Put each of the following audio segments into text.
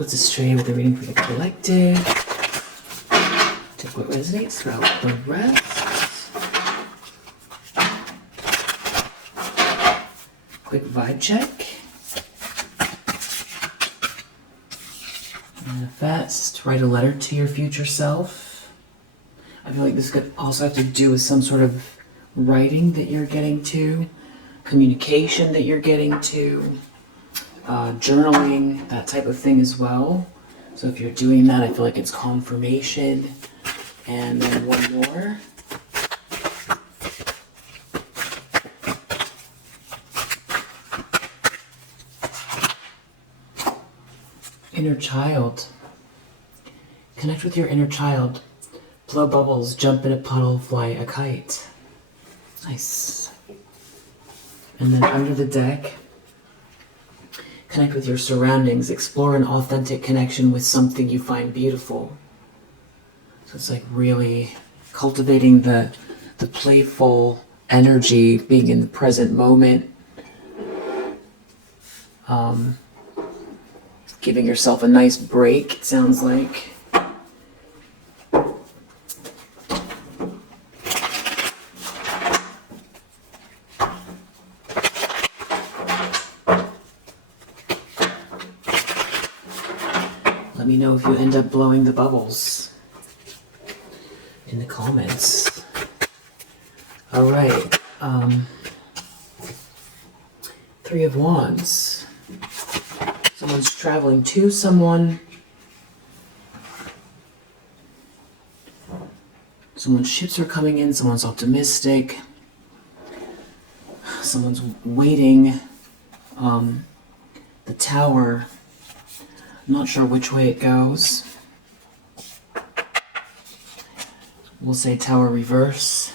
What's a stray with a reading for the collective? Take what resonates throughout the rest. Quick vibe check. Manifest. Write a letter to your future self. I feel like this could also have to do with some sort of writing that you're getting to, communication that you're getting to, journaling, that type of thing as well. So if you're doing that, I feel like it's confirmation. And then one more. Inner child. Connect with your inner child. Blow bubbles, jump in a puddle, fly a kite. Nice. And then under the deck, connect with your surroundings. Explore an authentic connection with something you find beautiful. So it's like really cultivating the playful energy, being in the present moment. Giving yourself a nice break, it sounds like. Let me know if you end up blowing the bubbles in the comments. All right. Three of Wands. Someone's traveling to someone. Someone's ships are coming in. Someone's optimistic. Someone's waiting. The Tower. I'm not sure which way it goes. We'll say Tower reverse.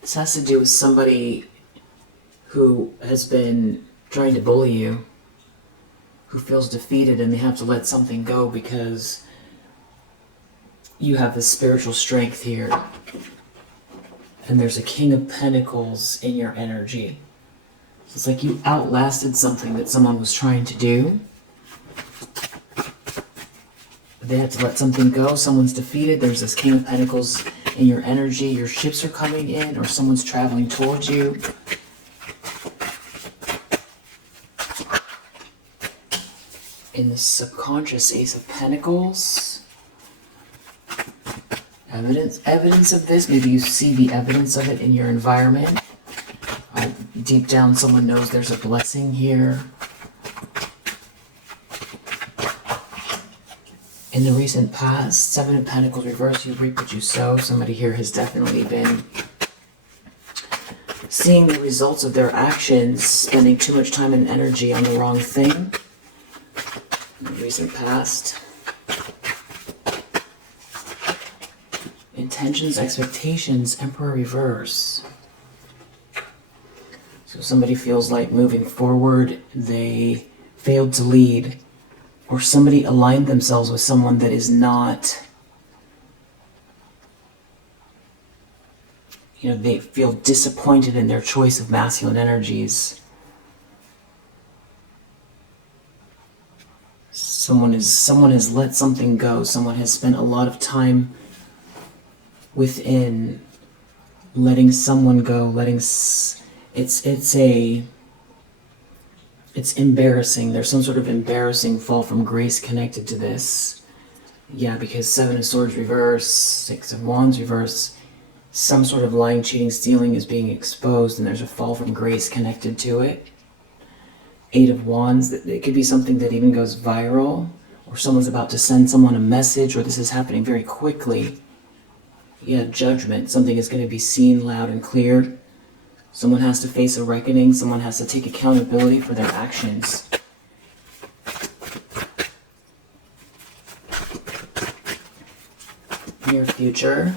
This has to do with somebody who has been trying to bully you, who feels defeated and they have to let something go because you have this spiritual strength here. And there's a King of Pentacles in your energy. So it's like you outlasted something that someone was trying to do. They had to let something go. Someone's defeated. There's this King of Pentacles in your energy. Your ships are coming in or someone's traveling towards you. In the subconscious, Ace of Pentacles. Evidence of this. Maybe you see the evidence of it in your environment. Deep down, someone knows there's a blessing here. In the recent past, Seven of Pentacles reverse, you reap what you sow. Somebody here has definitely been seeing the results of their actions, spending too much time and energy on the wrong thing. In the recent past. Intentions, expectations, Emperor reverse. So somebody feels like moving forward, they failed to lead, or somebody aligned themselves with someone that is not, they feel disappointed in their choice of masculine energies. Someone has let something go. Someone has spent a lot of time within letting someone go, it's embarrassing. There's some sort of embarrassing fall from grace connected to this. Yeah, because Seven of Swords reverse, Six of Wands reverse, some sort of lying, cheating, stealing is being exposed and there's a fall from grace connected to it. Eight of Wands, it could be something that even goes viral, or someone's about to send someone a message, or this is happening very quickly. Yeah, Judgment, something is going to be seen loud and clear. Someone has to face a reckoning. Someone has to take accountability for their actions. Near future.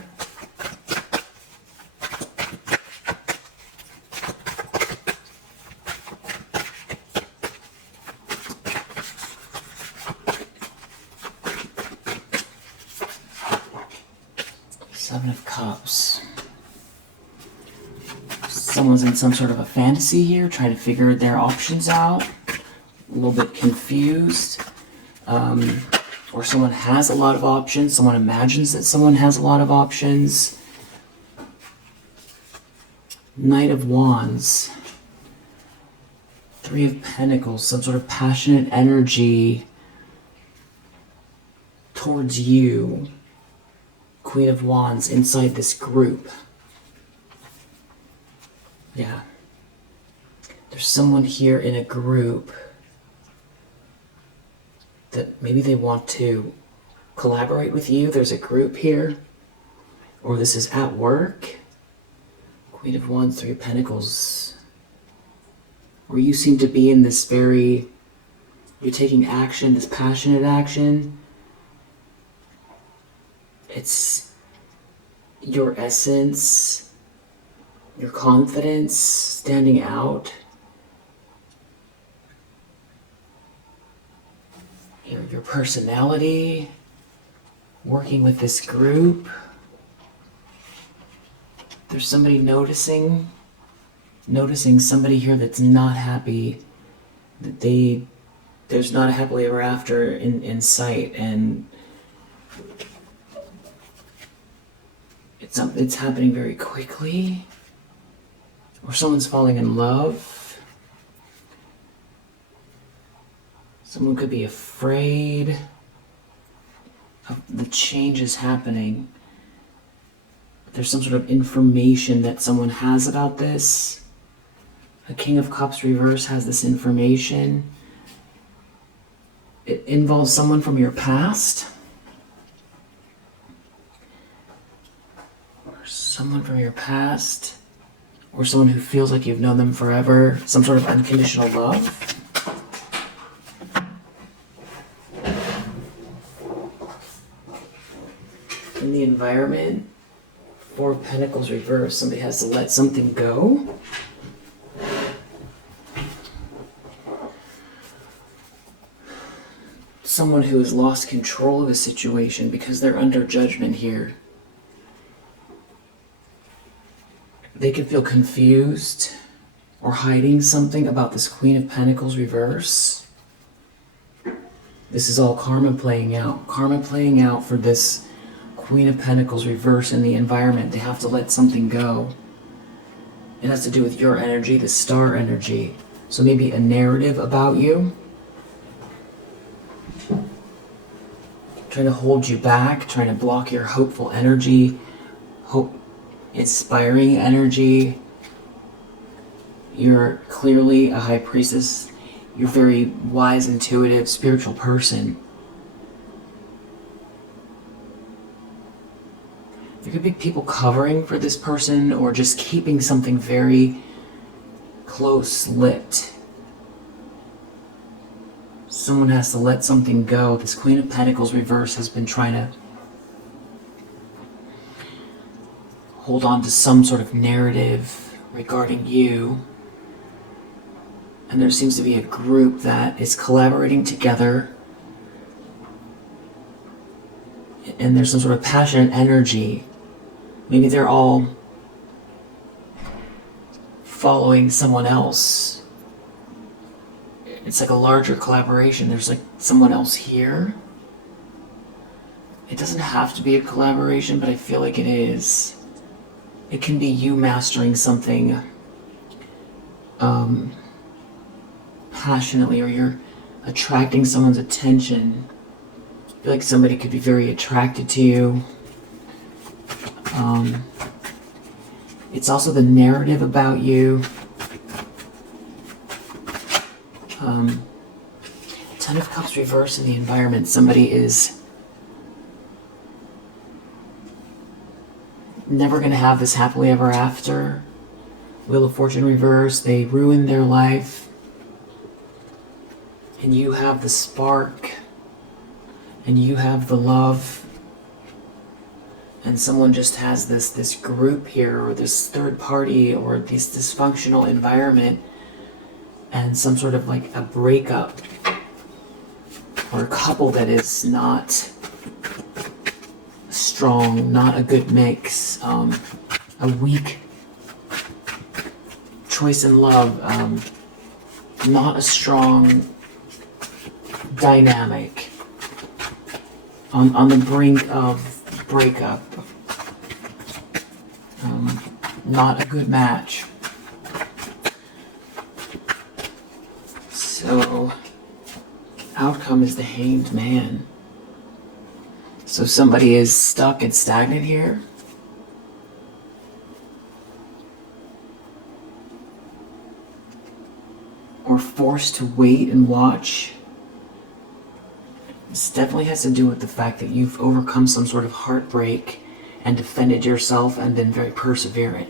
Seven of Cups. Someone's in some sort of a fantasy here, trying to figure their options out, a little bit confused. Or someone has a lot of options, someone imagines that someone has a lot of options. Knight of Wands. Three of Pentacles, some sort of passionate energy towards you. Queen of Wands inside this group. Yeah. There's someone here in a group that maybe they want to collaborate with you. There's a group here. Or this is at work. Queen of Wands, Three of Pentacles. Or you seem to be in this very, you're taking action, this passionate action. It's your essence, your confidence standing out. Your personality, working with this group. There's somebody noticing somebody here that's not happy, that there's not a happily ever after in sight, and it's happening very quickly, or someone's falling in love. Someone could be afraid of the changes happening. There's some sort of information that someone has about this. A King of Cups reverse has this information. It involves someone from your past. Or someone from your past. Or someone who feels like you've known them forever. Some sort of unconditional love. In the environment, Four of Pentacles reverse. Somebody has to let something go. Someone who has lost control of a situation because they're under judgment here. They could feel confused or hiding something about this Queen of Pentacles reverse. This is all karma playing out. Karma playing out for this Queen of Pentacles reverse in the environment. They have to let something go. It has to do with your energy, the star energy. So maybe a narrative about you. Trying to hold you back, trying to block your hopeful energy, inspiring energy. You're clearly a high priestess. You're a very wise, intuitive, spiritual person. There could be people covering for this person or just keeping something very close-lipped. Someone has to let something go. This Queen of Pentacles reverse has been trying to hold on to some sort of narrative regarding you. And there seems to be a group that is collaborating together. And there's some sort of passionate energy. Maybe they're all following someone else. It's like a larger collaboration. There's like someone else here. It doesn't have to be a collaboration, but I feel like it is. It can be you mastering something passionately, or you're attracting someone's attention. I feel like somebody could be very attracted to you. It's also the narrative about you. Ten of Cups reverse in the environment. Somebody is never going to have this happily ever after. Wheel of Fortune reverse. They ruin their life. And you have the spark. And you have the love. And someone just has this group here, or this third party, or this dysfunctional environment, and some sort of like a breakup, or a couple that is not strong, not a good mix, a weak choice in love. Not a strong dynamic. On the brink of breakup. Not a good match. So, outcome is the Hanged Man. So somebody is stuck and stagnant here. Or forced to wait and watch. This definitely has to do with the fact that you've overcome some sort of heartbreak and defended yourself and been very perseverant.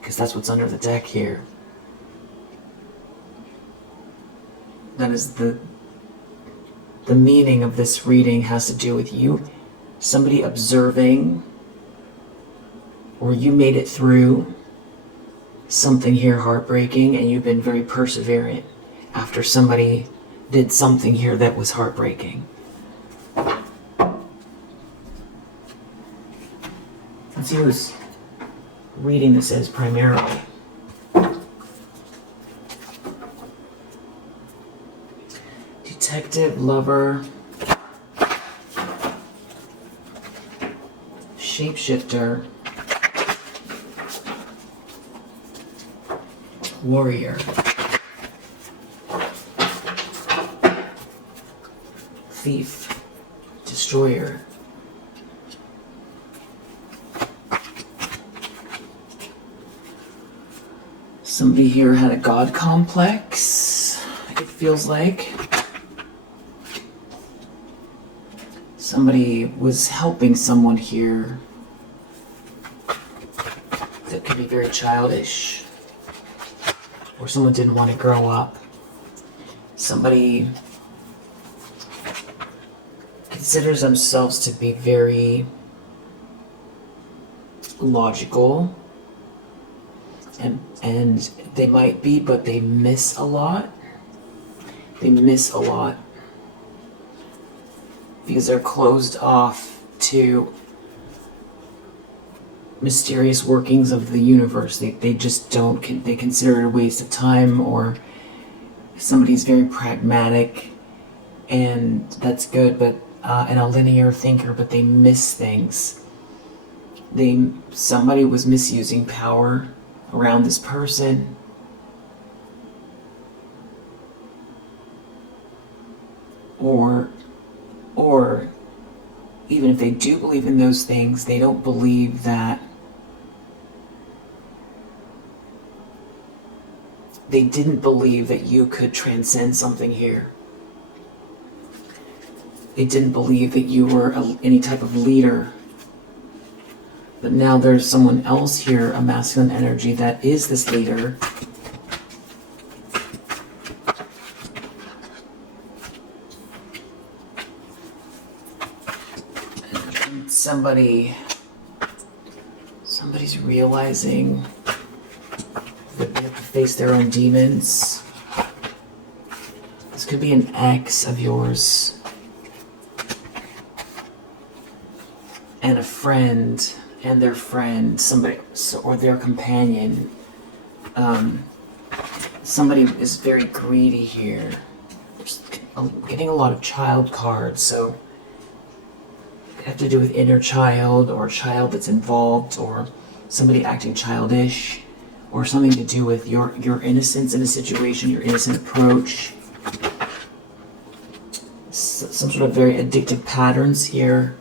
Because that's what's under the deck here. That is the meaning of this reading has to do with you, somebody observing, or you made it through something here heartbreaking and you've been very perseverant after somebody did something here that was heartbreaking. Let's see whose reading this is primarily. Detective, lover, shapeshifter, warrior, thief, destroyer, somebody here had a god complex, it feels like. Somebody was helping someone here that could be very childish, or someone didn't want to grow up. Somebody considers themselves to be very logical, and they might be, but they miss a lot. They miss a lot. Because they're closed off to mysterious workings of the universe. They just don't, they consider it a waste of time, or somebody's very pragmatic, and that's good, but and a linear thinker, but they miss things. Somebody was misusing power around this person. Or even if they do believe in those things, they don't believe that they didn't believe that you could transcend something here. They didn't believe that you were any type of leader. But now there's someone else here, a masculine energy, that is this leader. Somebody's realizing that they have to face their own demons. This could be an ex of yours and a friend and their friend, or their companion. Somebody is very greedy here. I'm getting a lot of child cards, so have to do with inner child, or a child that's involved, or somebody acting childish, or something to do with your innocence in a situation, your innocent approach. Some sort of very addictive patterns here.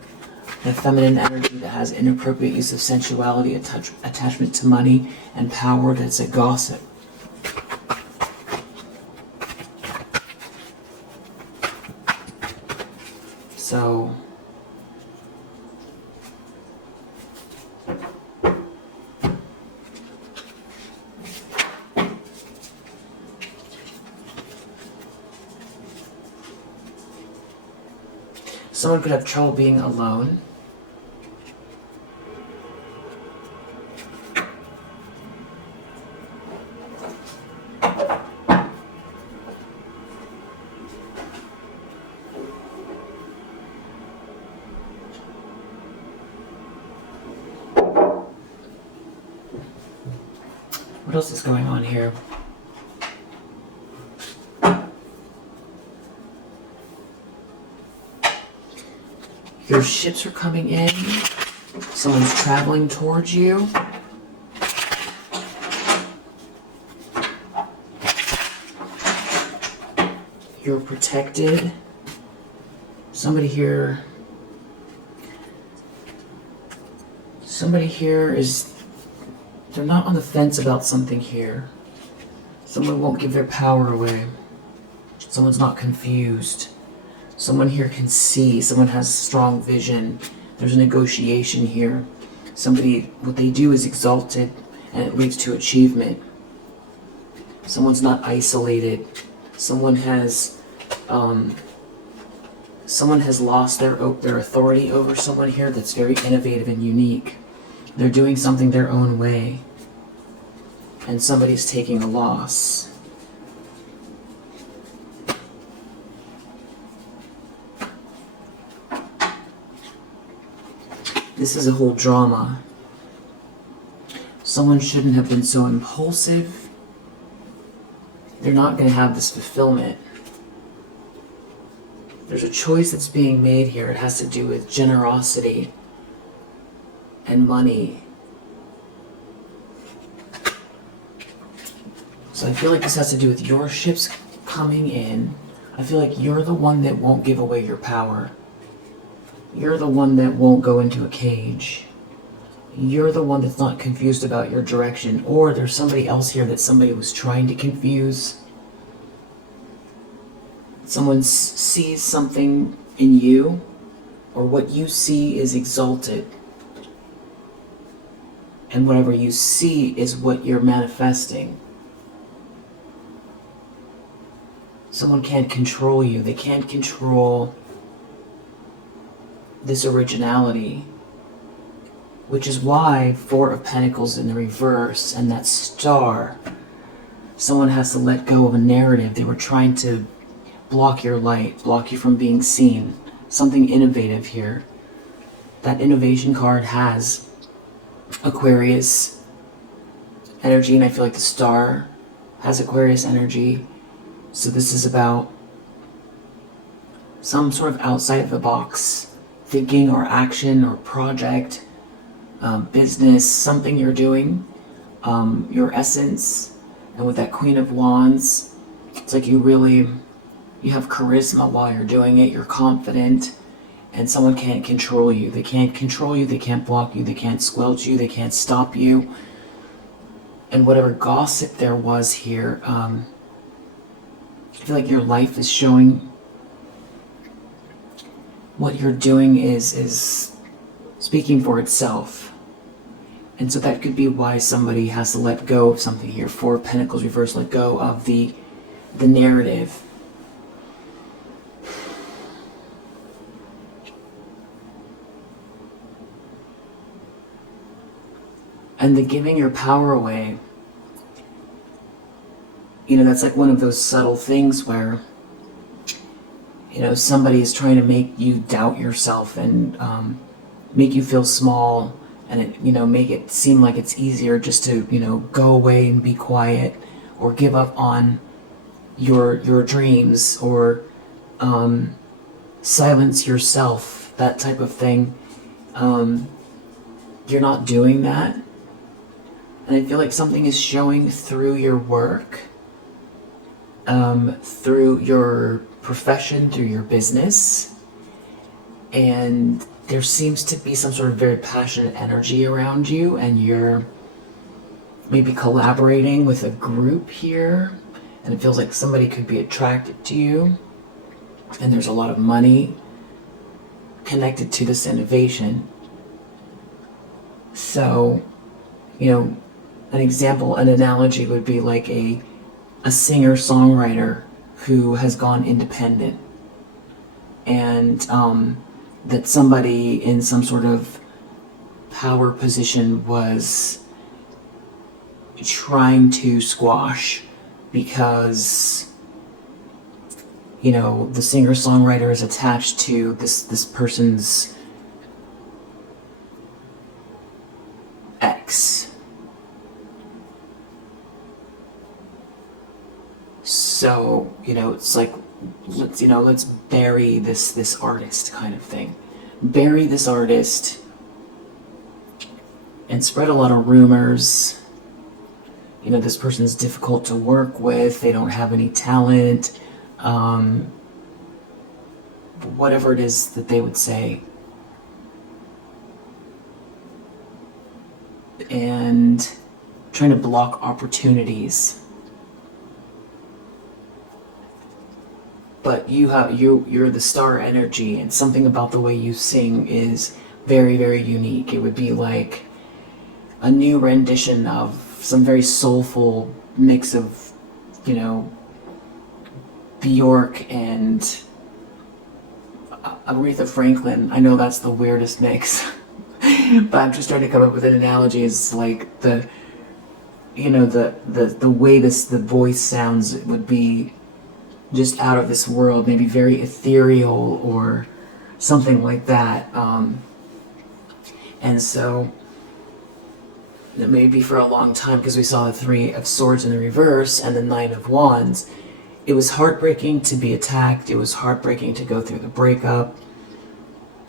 A feminine energy that has inappropriate use of sensuality, attachment to money and power, that's a gossip. So someone could have trouble being alone. What else is going on here? Your ships are coming in. Someone's traveling towards you. You're protected. Somebody here is, they're not on the fence about something here. Someone won't give their power away. Someone's not confused. Someone here can see. Someone has strong vision. There's a negotiation here. Somebody, what they do is exalted, and it leads to achievement. Someone's not isolated. Someone has lost their authority over someone here that's very innovative and unique. They're doing something their own way, and somebody's taking a loss. This is a whole drama. Someone shouldn't have been so impulsive. They're not going to have this fulfillment. There's a choice that's being made here. It has to do with generosity and money. So I feel like this has to do with your ships coming in. I feel like you're the one that won't give away your power. You're the one that won't go into a cage. You're the one that's not confused about your direction. Or there's somebody else here that somebody was trying to confuse. Someone sees something in you, or what you see is exalted. And whatever you see is what you're manifesting. Someone can't control you. They can't control this originality, which is why Four of Pentacles in the reverse and that star. Someone has to let go of a narrative. They were trying to block your light, block you from being seen. Something innovative here. That innovation card has Aquarius energy, and I feel like the star has Aquarius energy. So this is about some sort of outside of the box thinking or action or project, business, something you're doing, your essence. And with that Queen of Wands, it's like you have charisma while you're doing it. You're confident, and someone can't control you. They can't control you. They can't block you. They can't squelch you. They can't stop you. And whatever gossip there was here, I feel like your life is showing what you're doing is speaking for itself. And so that could be why somebody has to let go of something here. Four of Pentacles reverse, let go of the narrative. And the giving your power away, that's like one of those subtle things where somebody is trying to make you doubt yourself and make you feel small, and make it seem like it's easier just to go away and be quiet, or give up on your dreams, or silence yourself, that type of thing. You're not doing that, and I feel like something is showing through your work, through your profession, through your business, and there seems to be some sort of very passionate energy around you, and you're maybe collaborating with a group here, and it feels like somebody could be attracted to you, and there's a lot of money connected to this innovation. So, an example, an analogy would be like a singer-songwriter who has gone independent, and that somebody in some sort of power position was trying to squash, because the singer-songwriter is attached to this person's ex. So, it's like, let's bury this artist kind of thing. bury this artist and spread a lot of rumors. You know, this person's difficult to work with, they don't have any talent, whatever it is that they would say. And trying to block opportunities. But you're the star energy, and something about the way you sing is very, very unique. It would be like a new rendition of some very soulful mix of, you know, Bjork and Aretha Franklin. I know that's the weirdest mix, but I'm just trying to come up with an analogy. It's like the way the voice sounds would be just out of this world, maybe very ethereal or something like that. And so maybe for a long time, because we saw the Three of Swords in the reverse and the Nine of Wands, it was heartbreaking to be attacked. It was heartbreaking to go through the breakup.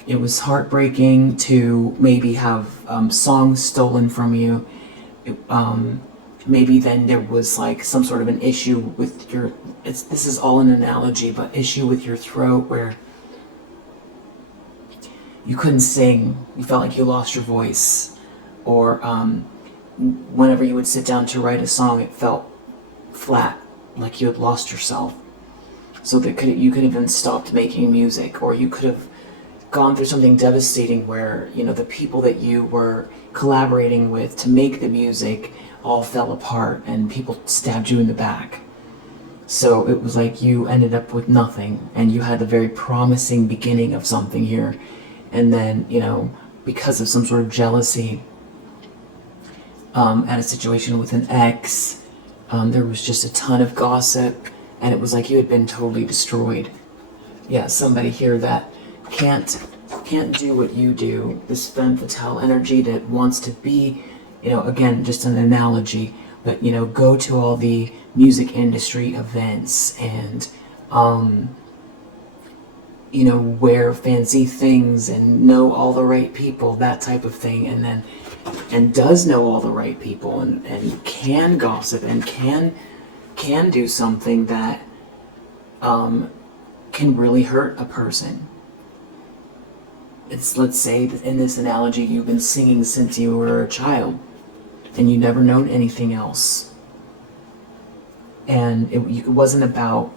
It was heartbreaking to maybe have songs stolen from you. Maybe then there was like some sort of an issue with your, this is all an analogy, but issue with your throat where you couldn't sing, you felt like you lost your voice, or whenever you would sit down to write a song, it felt flat, like you had lost yourself. So that you could have even stopped making music, or you could have gone through something devastating where, you know, the people that you were collaborating with to make the music all fell apart and people stabbed you in the back. So it was like you ended up with nothing, and you had a very promising beginning of something here, and then, you know, because of some sort of jealousy at a situation with an ex, there was just a ton of gossip, and it was like you had been totally destroyed. Yeah, somebody here that can't do what you do, this femme fatale energy that wants to be, you know, again, just an analogy, but, you know, go to all the music industry events and, you know, wear fancy things and know all the right people, that type of thing, and does know all the right people, and can gossip and can do something that can really hurt a person. It's, let's say that in this analogy, you've been singing since you were a child and you never known anything else, and it wasn't about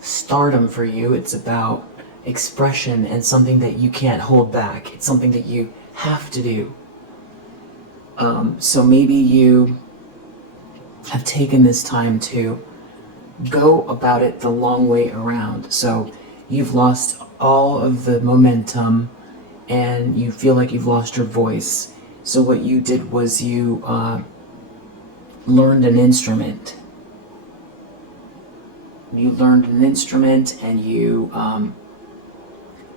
stardom for you. It's about expression and something that you can't hold back. It's something that you have to do. So maybe you have taken this time to go about it the long way around. So you've lost all of the momentum and you feel like you've lost your voice. So what you did was you learned an instrument. You learned an instrument, and you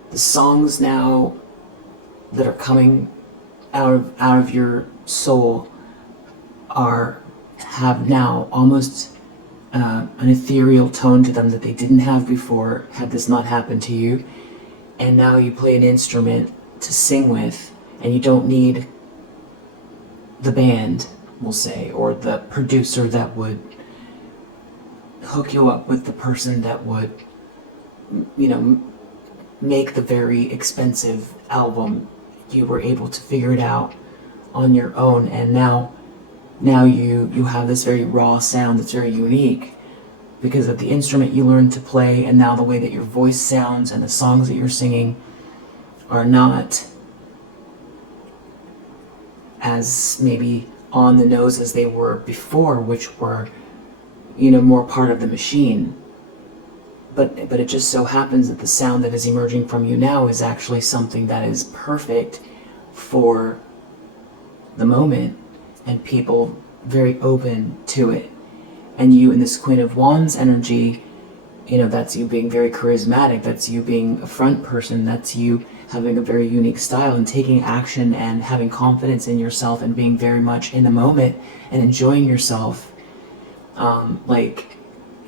the songs now that are coming out of your soul have now almost an ethereal tone to them that they didn't have before, had this not happened to you. And now you play an instrument to sing with, and you don't need the band, we'll say, or the producer that would hook you up with the person that would, you know, make the very expensive album. You were able to figure it out on your own, and now you have this very raw sound that's very unique because of the instrument you learned to play, and now the way that your voice sounds and the songs that you're singing are not as maybe on the nose as they were before, which were, you know, more part of the machine. But it just so happens that the sound that is emerging from you now is actually something that is perfect for the moment, and people very open to it. And you in this Queen of Wands energy, you know, that's you being very charismatic, that's you being a front person, that's you having a very unique style and taking action and having confidence in yourself and being very much in the moment and enjoying yourself like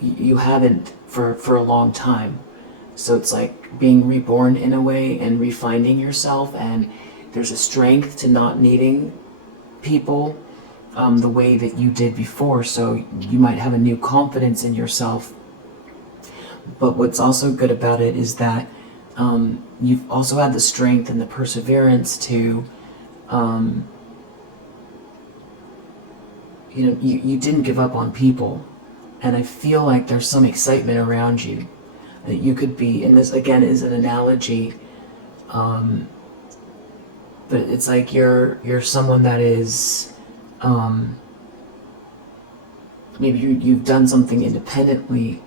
you haven't for a long time. So it's like being reborn in a way and refinding yourself, and there's a strength to not needing people the way that you did before. So you might have a new confidence in yourself. But what's also good about it is that you've also had the strength and the perseverance to, you didn't give up on people. And I feel like there's some excitement around you that you could be, and this again is an analogy, but it's like you're someone that is, maybe you've done something independently.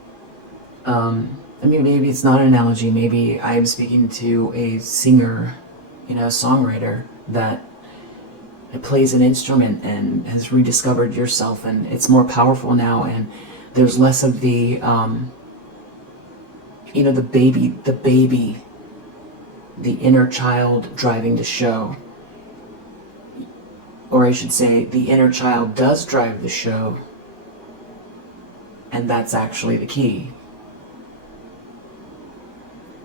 Maybe it's not an analogy. Maybe I'm speaking to a singer, songwriter that plays an instrument and has rediscovered yourself, and it's more powerful now, and there's less of the, the baby, the inner child driving the show. Or I should say, the inner child does drive the show, and that's actually the key.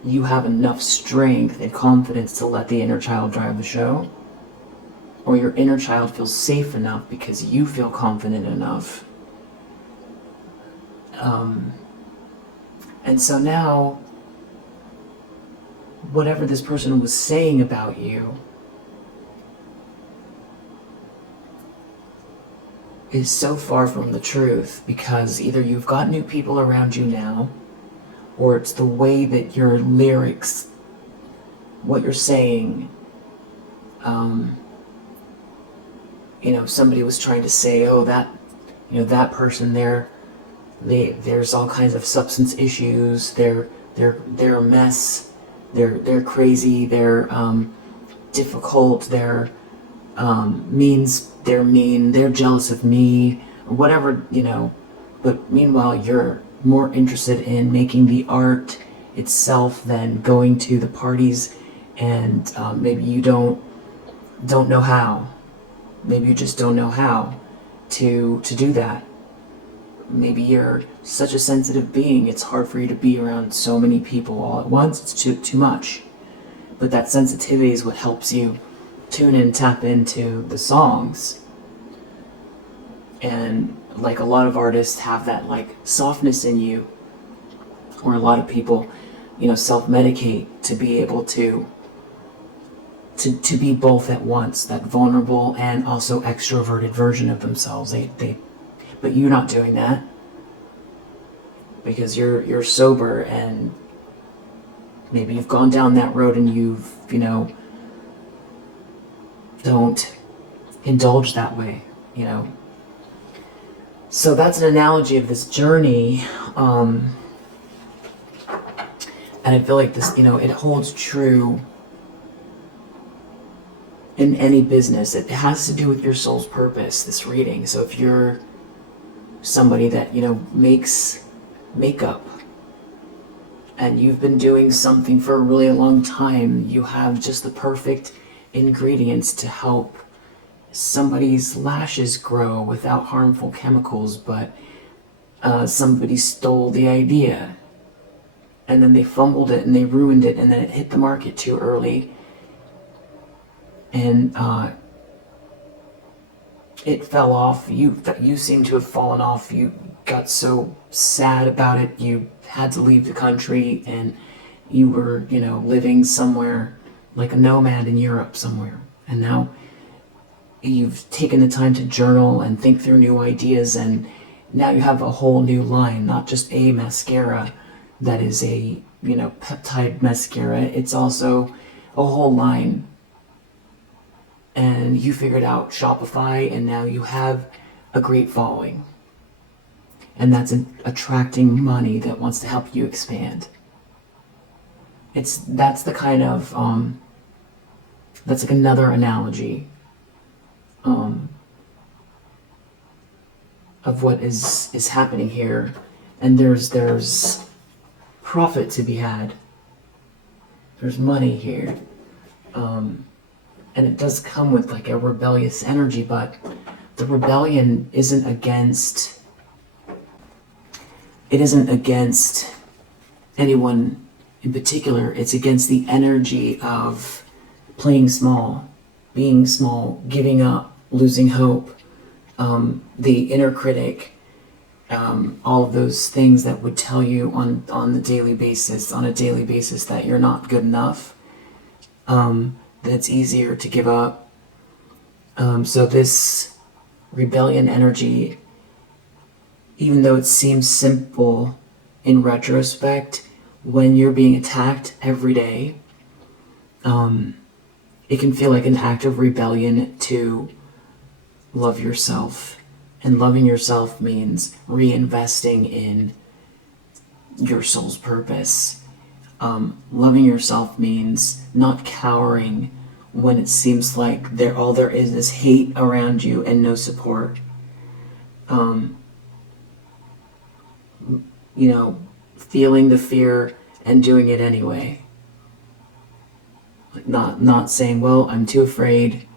You have enough strength and confidence to let the inner child drive the show, or your inner child feels safe enough because you feel confident enough. And so now, whatever this person was saying about you is so far from the truth, because either you've got new people around you now, or it's the way that your lyrics, what you're saying, somebody was trying to say, oh, that person there, there's all kinds of substance issues, they're a mess, they're crazy, they're difficult, they're mean, they're jealous of me, or whatever, but meanwhile you're more interested in making the art itself than going to the parties, and maybe you don't know how. Maybe you just don't know how to do that. Maybe you're such a sensitive being, it's hard for you to be around so many people all at once. It's too much. But that sensitivity is what helps you tune in, tap into the songs. And like a lot of artists have that like softness in you, or a lot of people, self-medicate to be able to be both at once, that vulnerable and also extroverted version of themselves. But you're not doing that, because you're sober, and maybe you've gone down that road and you've, don't indulge that way, So that's an analogy of this journey, and I feel like this, it holds true in any business. It has to do with your soul's purpose, this reading. So if you're somebody that, makes makeup, and you've been doing something for a really long time, you have just the perfect ingredients to help somebody's lashes grow without harmful chemicals, but somebody stole the idea, and then they fumbled it and they ruined it, and then it hit the market too early, and it fell off. You seem to have fallen off. You got so sad about it, you had to leave the country, and you were, living somewhere like a nomad in Europe somewhere. And now you've taken the time to journal and think through new ideas, and now you have a whole new line, not just a mascara that is a, peptide mascara. It's also a whole line. And you figured out Shopify, and now you have a great following. And that's attracting money that wants to help you expand. That's the kind of, that's like another analogy of what is happening here. And there's profit to be had. There's money here. And it does come with like a rebellious energy, but the rebellion isn't against anyone in particular, it's against the energy of playing small, being small, giving up, losing hope, the inner critic, all of those things that would tell you on a daily basis that you're not good enough, that it's easier to give up. So this rebellion energy, even though it seems simple in retrospect, when you're being attacked every day, it can feel like an act of rebellion to love yourself. And loving yourself means reinvesting in your soul's purpose. Loving yourself means not cowering when it seems like all there is hate around you and no support. Feeling the fear and doing it anyway. Like not saying, well, I'm too afraid,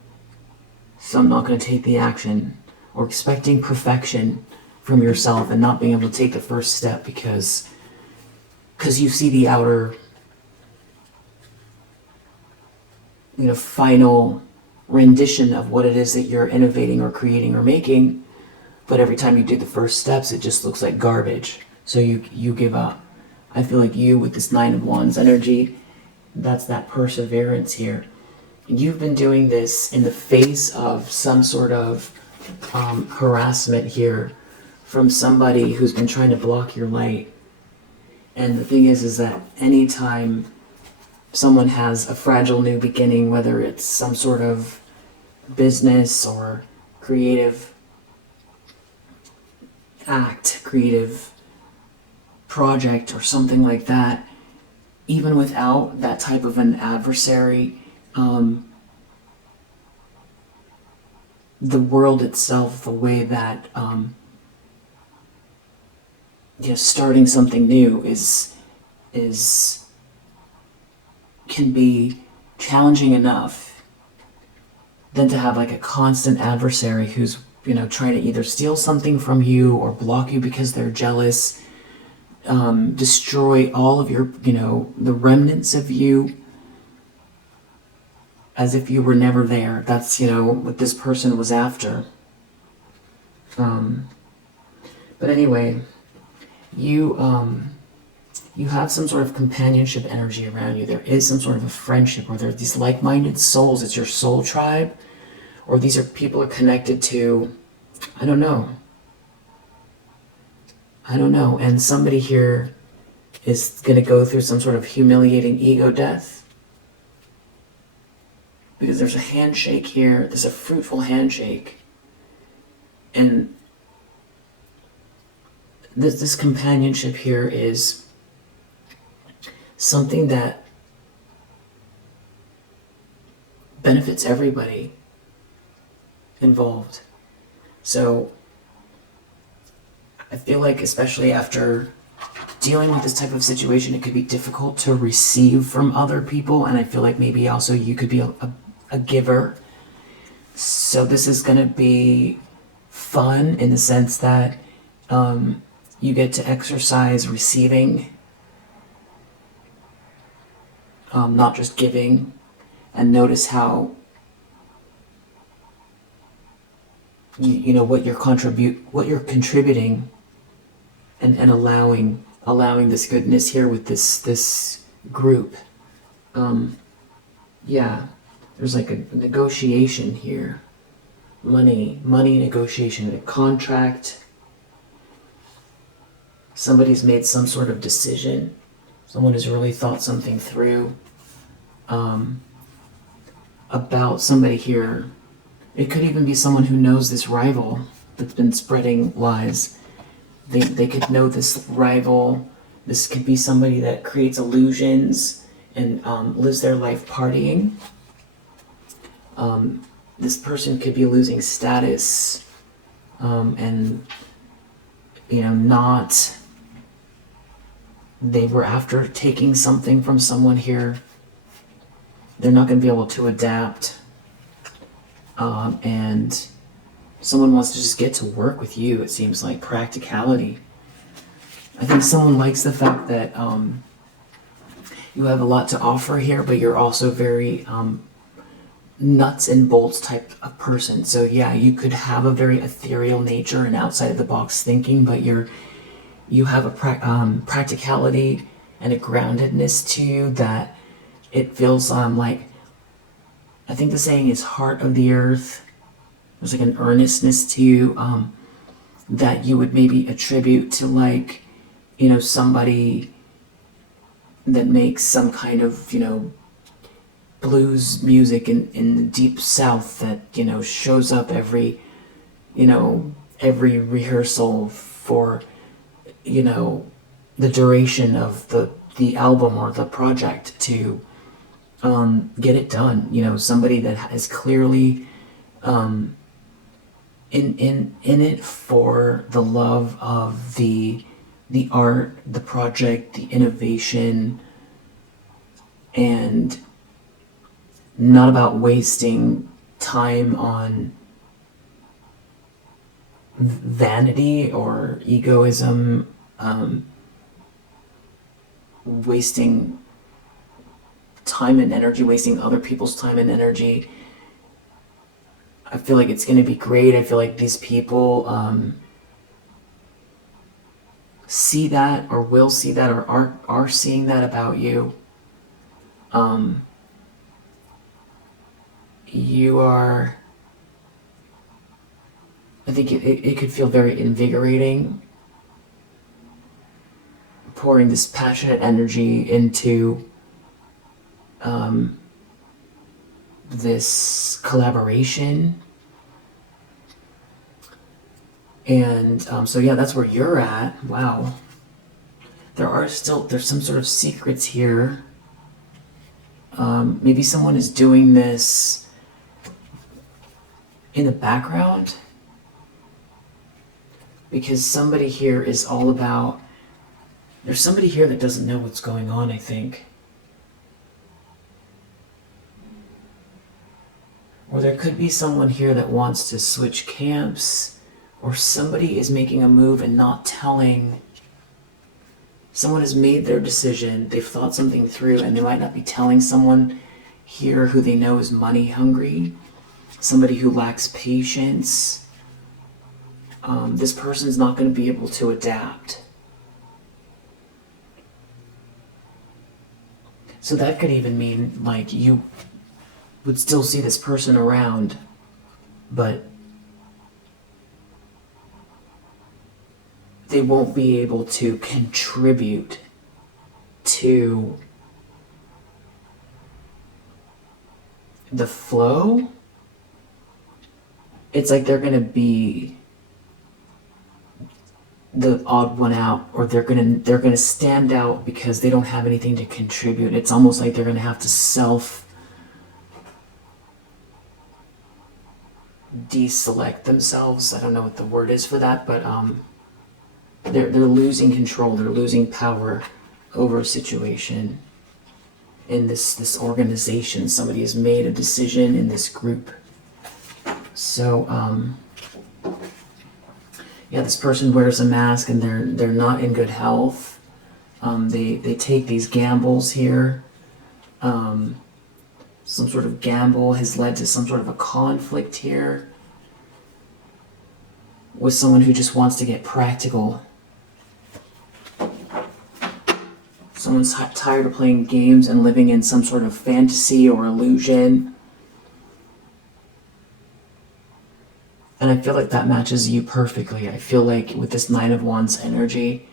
so I'm not going to take the action. Or expecting perfection from yourself and not being able to take the first step because you see the outer, final rendition of what it is that you're innovating or creating or making, but every time you do the first steps, it just looks like garbage. So you give up. I feel like you, with this 9 of Wands energy, that's that perseverance here. You've been doing this in the face of some sort of harassment here from somebody who's been trying to block your light. And the thing is that anytime someone has a fragile new beginning, whether it's some sort of business or creative act, creative project or something like that, even without that type of an adversary, the world itself, the way that starting something new can be challenging enough than to have like a constant adversary who's trying to either steal something from you or block you because they're jealous, destroy all of your the remnants of you as if you were never there. That's what this person was after. But anyway, you have some sort of companionship energy around you. There is some sort of a friendship, or there are these like-minded souls. It's your soul tribe, or these are people are connected to, I don't know. And somebody here is going to go through some sort of humiliating ego death, because there's a handshake here. There's a fruitful handshake, and this companionship here is something that benefits everybody involved. So I feel like, especially after dealing with this type of situation, it could be difficult to receive from other people, and I feel like maybe also you could be a giver. So this is going to be fun in the sense that you get to exercise receiving, not just giving, and notice how what you're contributing, and allowing this goodness here with this group. There's like a negotiation here, money negotiation, a contract. Somebody's made some sort of decision. Someone has really thought something through about somebody here. It could even be someone who knows this rival that's been spreading lies. They could know this rival. This could be somebody that creates illusions and lives their life partying. This person could be losing status and not. They were after taking something from someone here. They're not going to be able to adapt. And someone wants to just get to work with you. It seems like practicality. I think someone likes the fact that you have a lot to offer here, but you're also very nuts and bolts type of person. So yeah, you could have a very ethereal nature and outside of the box thinking, but you have a practicality and a groundedness to you that it feels like, I think the saying is heart of the earth. There's like an earnestness to you that you would maybe attribute to, like, somebody that makes some kind of, blues music in the deep south that, shows up every rehearsal for, the duration of the album or the project to get it done. Somebody that is clearly in it for the love of the art, the project, the innovation, and not about wasting time on vanity or egoism, wasting time and energy, wasting other people's time and energy. I feel like it's going to be great. I feel like these people see that, or will see that, or are seeing that about you. You are, I think it could feel very invigorating, pouring this passionate energy into this collaboration. And so yeah, that's where you're at. Wow. There's some sort of secrets here. Maybe someone is doing this in the background, because somebody here is all about, there's somebody here that doesn't know what's going on, I think. Or there could be someone here that wants to switch camps, or somebody is making a move and not telling. Someone has made their decision, they've thought something through, and they might not be telling someone here who they know is money hungry, somebody who lacks patience. This person's not going to be able to adapt. So that could even mean, like, you would still see this person around, but they won't be able to contribute to the flow. It's like they're going to be the odd one out, or they're going to stand out because they don't have anything to contribute. It's almost like they're going to have to deselect themselves. I don't know what the word is for that, but they're losing control. They're losing power over a situation in this organization. Somebody has made a decision in this group. So yeah, this person wears a mask and they're not in good health. They take these gambles here. Some sort of gamble has led to some sort of a conflict here with someone who just wants to get practical. Someone's tired of playing games and living in some sort of fantasy or illusion. And I feel like that matches you perfectly. I feel like with this Nine of Wands energy,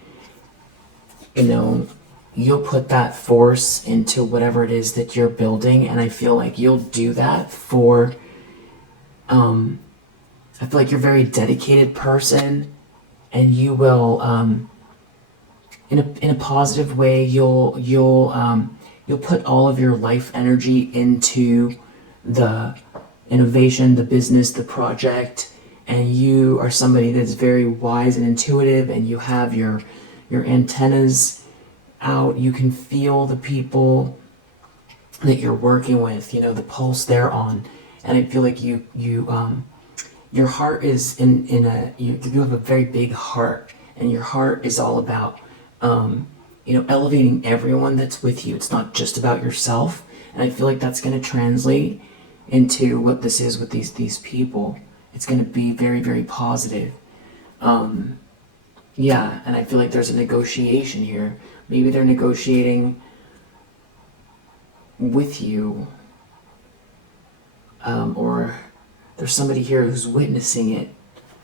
you'll put that force into whatever it is that you're building, and I feel like you'll do that for, I feel like you're a very dedicated person, and you will, in a positive way, you'll put all of your life energy into the innovation, the business, the project, and you are somebody that's very wise and intuitive, and you have your antennas out. You can feel the people that you're working with, the pulse they're on, and I feel like you your heart is you have a very big heart, and your heart is all about elevating everyone that's with you. It's not just about yourself. And I feel like that's going to translate into what this is with these people. It's going to be very, very positive. Yeah, and I feel like there's a negotiation here. Maybe they're negotiating with you, or there's somebody here who's witnessing it,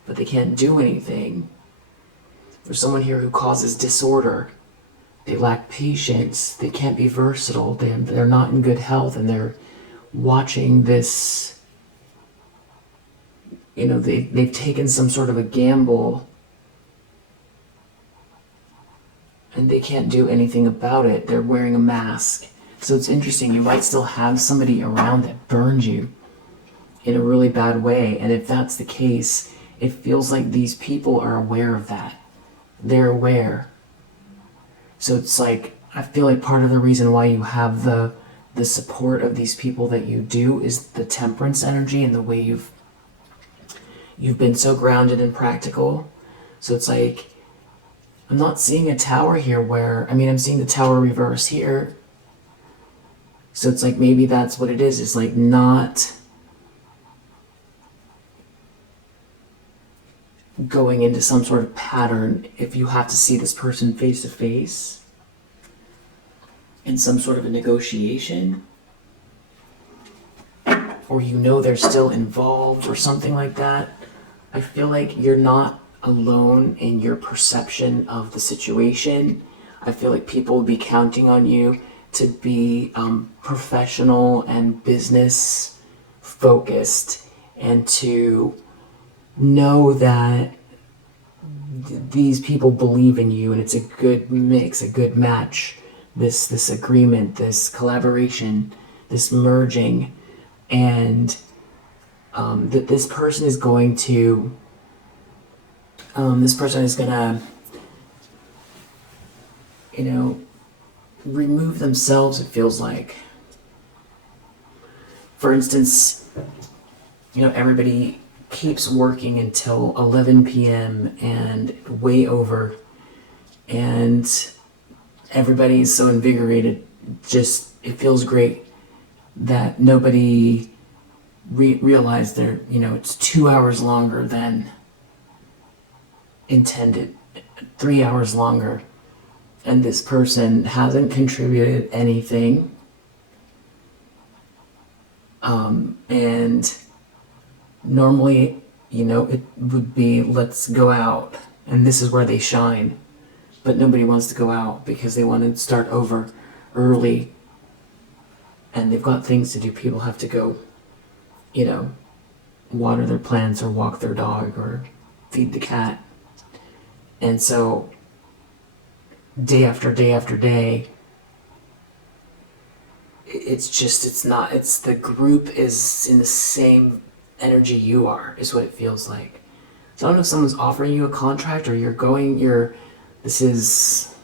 but they can't do anything. There's someone here who causes disorder. They lack patience. They can't be versatile. They're not in good health, and they're watching this. They've taken some sort of a gamble, and they can't do anything about it. They're wearing a mask. So it's interesting. You might still have somebody around that burns you in a really bad way. And if that's the case, it feels like these people are aware of that. They're aware. So it's like, I feel like part of the reason why you have the support of these people that you do is the temperance energy and the way you've been so grounded and practical. So it's like, I'm not seeing a tower here I'm seeing the tower reverse here. So it's like, maybe that's what it is. It's like not going into some sort of pattern if you have to see this person face to face in some sort of a negotiation, or they're still involved or something like that. I feel like you're not alone in your perception of the situation. I feel like people will be counting on you to be professional and business focused, and to know that these people believe in you, and it's a good mix, a good match, this agreement, this collaboration, this merging, and that this person is going to remove themselves, it feels like. For instance, everybody keeps working until 11 p.m. and way over, and everybody's so invigorated. Just, it feels great that nobody realized it's 2 hours longer than intended, 3 hours longer, and this person hasn't contributed anything. And normally, it would be, let's go out, and this is where they shine. But nobody wants to go out because they want to start over early, and they've got things to do. People have to go, water their plants or walk their dog or feed the cat. And so day after day after day, it's the group is in the same energy you are, is what it feels like. So I don't know if someone's offering you a contract, or this is,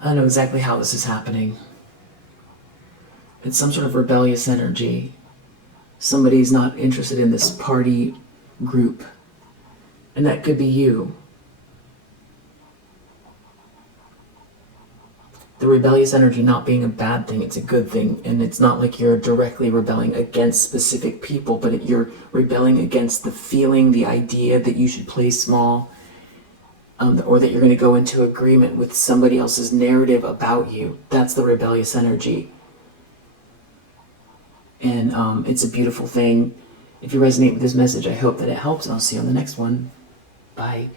I don't know exactly how this is happening. It's some sort of rebellious energy. Somebody's not interested in this party group, and that could be you. The rebellious energy not being a bad thing, it's a good thing, and it's not like you're directly rebelling against specific people, but you're rebelling against the feeling, the idea that you should play small, or that you're going to go into agreement with somebody else's narrative about you. That's the rebellious energy. And it's a beautiful thing. If you resonate with this message, I hope that it helps, and I'll see you on the next one. Bye.